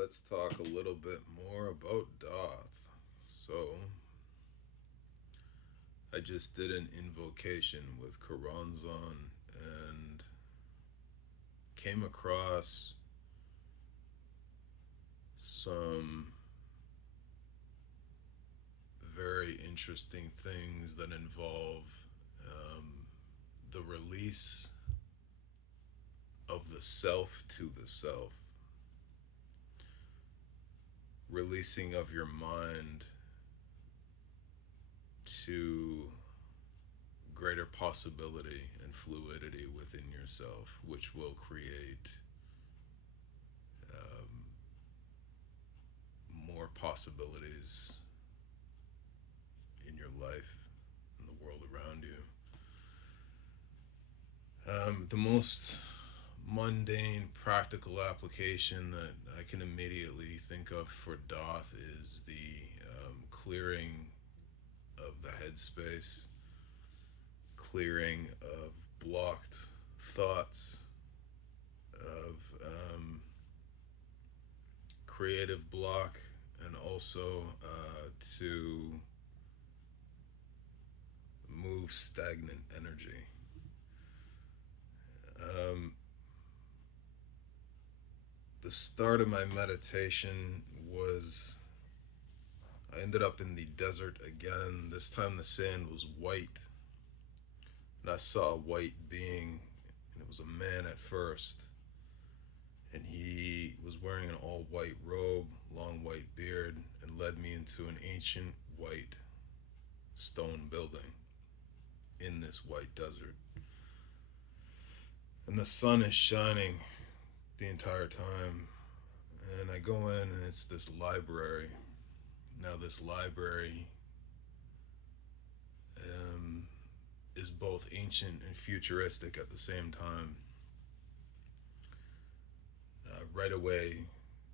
let's talk a little bit more about Daath. So, I just did an invocation with Choronzon and came across some very interesting things that involve um, the release of the self to the self, releasing of your mind to greater possibility and fluidity within yourself, which will create um, more possibilities in your life and the world around you. The most mundane, practical application that I can immediately think of for Daath is the clearing of the headspace, clearing of blocked thoughts, of creative block, and also to move stagnant energy. Um, the start of my meditation was I ended up in the desert again. This time the sand was white, and I saw a white being, and it was a man at first. And he was wearing an all white robe, long white beard, and led me into an ancient white stone building in this white desert. And the sun is shining the entire time. And I go in, and it's this library. Now, this library um, is both ancient and futuristic at the same time. Right away,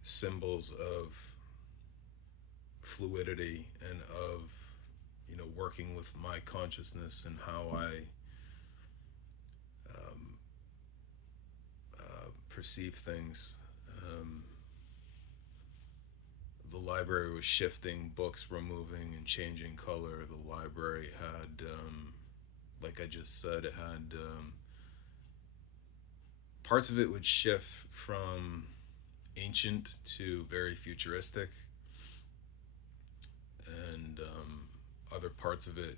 symbols of fluidity and of working with my consciousness and how I um, perceive things. Um, the library was shifting, books were moving and changing color. The library had, like I just said, it had parts of it would shift from ancient to very futuristic, and other parts of it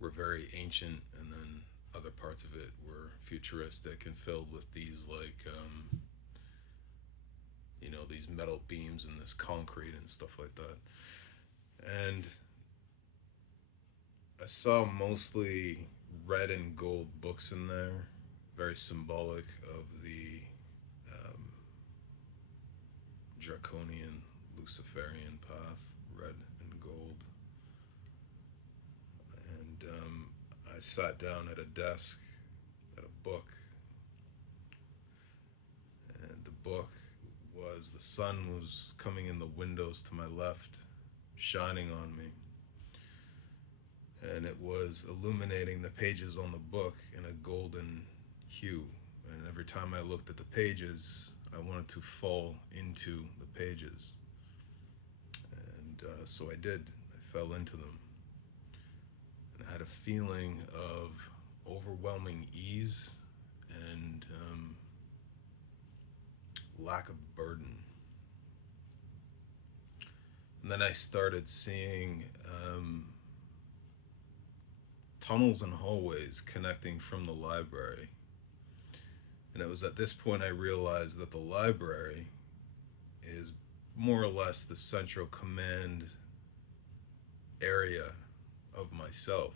were very ancient, and then other parts of it were futuristic and filled with these these metal beams and this concrete and stuff like that. And I saw mostly red and gold books in there, very symbolic of the um, draconian Luciferian path, red and gold. And I sat down at a desk, at a book, and the book was the sun was coming in the windows to my left, shining on me, and it was illuminating the pages on the book in a golden hue. And every time I looked at the pages, I wanted to fall into the pages. And so I did. I fell into them. And I had a feeling of overwhelming ease and lack of burden. And then I started seeing tunnels and hallways connecting from the library. And it was at this point I realized that the library is more or less the central command area of myself.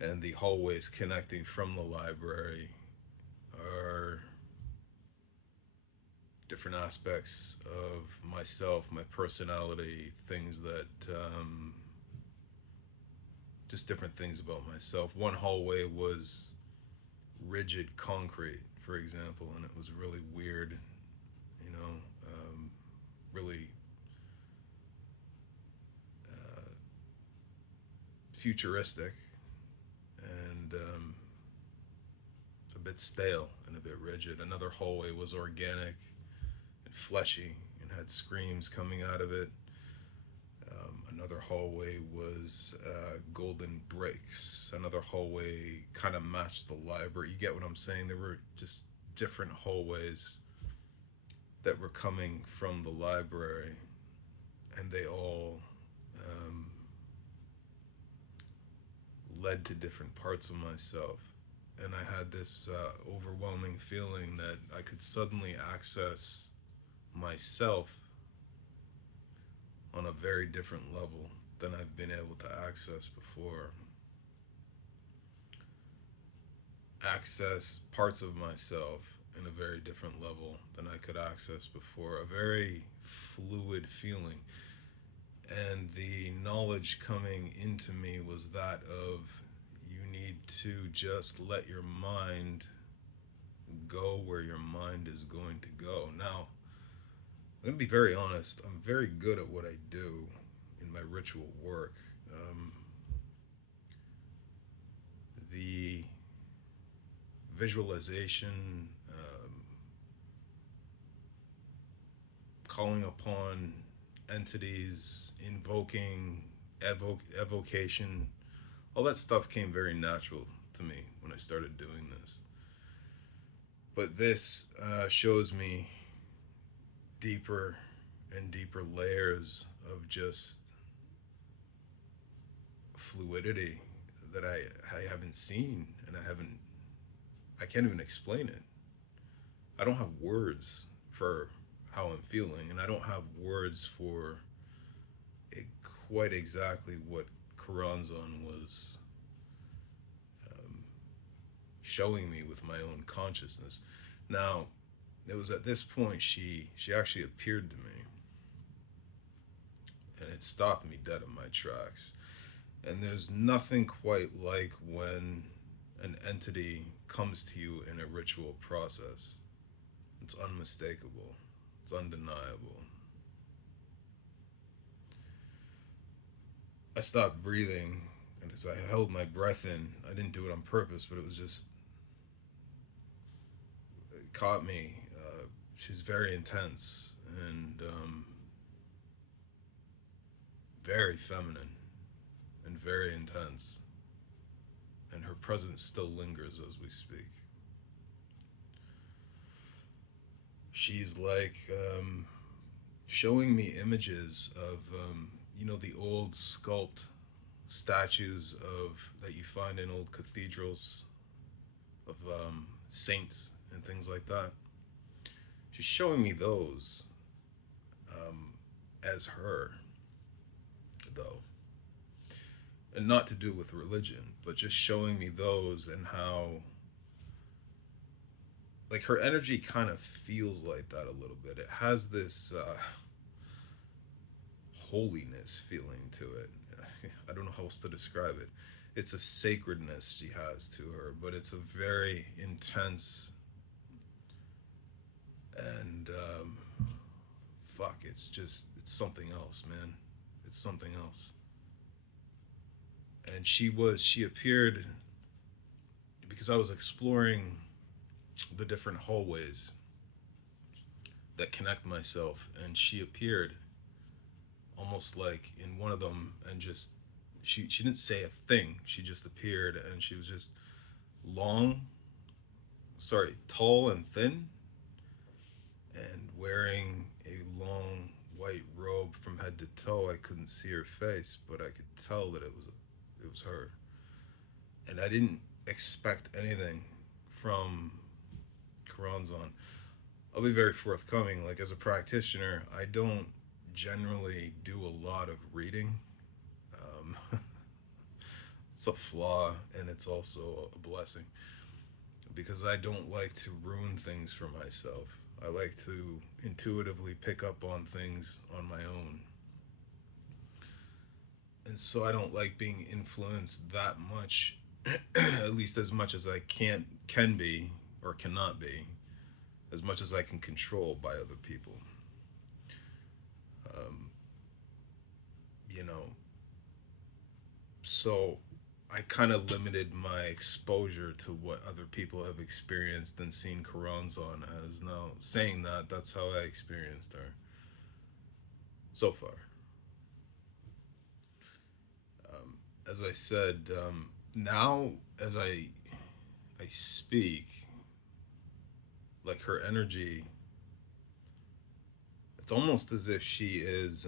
And the hallways connecting from the library are different aspects of myself, my personality, things that just different things about myself. One hallway was rigid concrete, for example, and it was really weird, you know, really uh, futuristic and a bit stale and a bit rigid. Another hallway was organic and fleshy and had screams coming out of it. Another hallway was golden bricks. Another hallway kind of matched the library. You get what I'm saying? There were just different hallways that were coming from the library, and they all um, led to different parts of myself. And I had this overwhelming feeling that I could suddenly access myself on a very different level than I've been able to access before. Access parts of myself in a very different level than I could access before. A very fluid feeling. And the knowledge coming into me was that of you need to just let your mind go where your mind is going to go. Now, I'm going to be very honest. I'm very good at what I do in my ritual work. Um, the visualization, calling upon entities, invoking, evocation, all that stuff came very natural to me when I started doing this. But this shows me deeper and deeper layers of just fluidity that I haven't seen, and I can't even explain it. I don't have words for how I'm feeling, and I don't have words for it, quite exactly what Choronzon was um, showing me with my own consciousness. Now, it was at this point she actually appeared to me, and it stopped me dead in my tracks. And there's nothing quite like when an entity comes to you in a ritual process. It's unmistakable. It's undeniable. I stopped breathing, and as I held my breath in, I didn't do it on purpose, but it was just, it caught me. She's very intense and very feminine and very intense, and her presence still lingers as we speak. She's like showing me images of the old sculpt statues of that you find in old cathedrals of saints and things like that. She's showing me those um, as her, though, and not to do with religion, but just showing me those and how, like, her energy kind of feels like that a little bit. It has this holiness feeling to it. I don't know how else to describe it. It's a sacredness she has to her, but it's a very intense and fuck. It's something else, man. It's something else. And she appeared because I was exploring the different hallways that connect myself, and she appeared almost like in one of them, and just she didn't say a thing. She just appeared, and she was just long, tall and thin, and wearing a long white robe from head to toe. I couldn't see her face, but I could tell that it was her. And I didn't expect anything from Choronzon. I'll be very forthcoming. Like, as a practitioner, I don't generally do a lot of reading. Um, it's a flaw, and it's also a blessing, because I don't like to ruin things for myself. I like to intuitively pick up on things on my own. And so I don't like being influenced that much, at least as much as I can be or cannot be, as much as I can control by other people. Um, you know, so I kind of limited my exposure to what other people have experienced and seen Choronzon as. Now, saying that, that's how I experienced her so far. As I said, now as I speak, like her energy, it's almost as if she is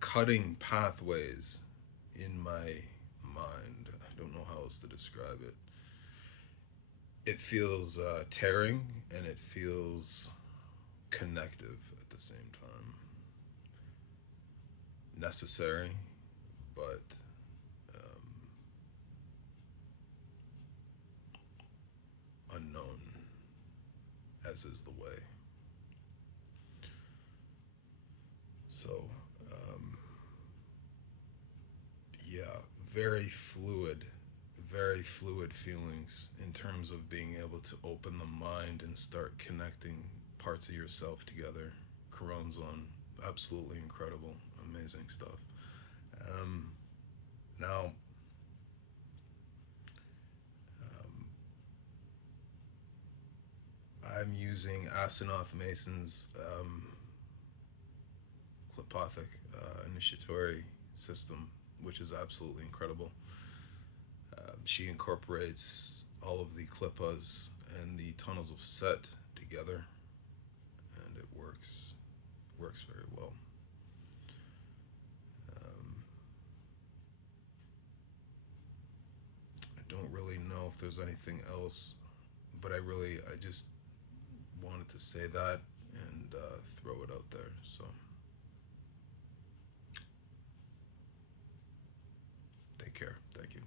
cutting pathways in my mind. I don't know how else to describe it. It feels tearing and it feels connective at the same time. Necessary, but um, unknown, as is the way. So, um, yeah, very fluid, very fluid feelings in terms of being able to open the mind and start connecting parts of yourself together. Choronzon, absolutely incredible, amazing stuff. Um, Now, um, I'm using Asenath Mason's Klipothic initiatory system, which is absolutely incredible. She incorporates all of the klippas and the tunnels of Set together, and it works very well. Um, I don't really know if there's anything else, but I just wanted to say that and throw it out there. So take care. Thank you.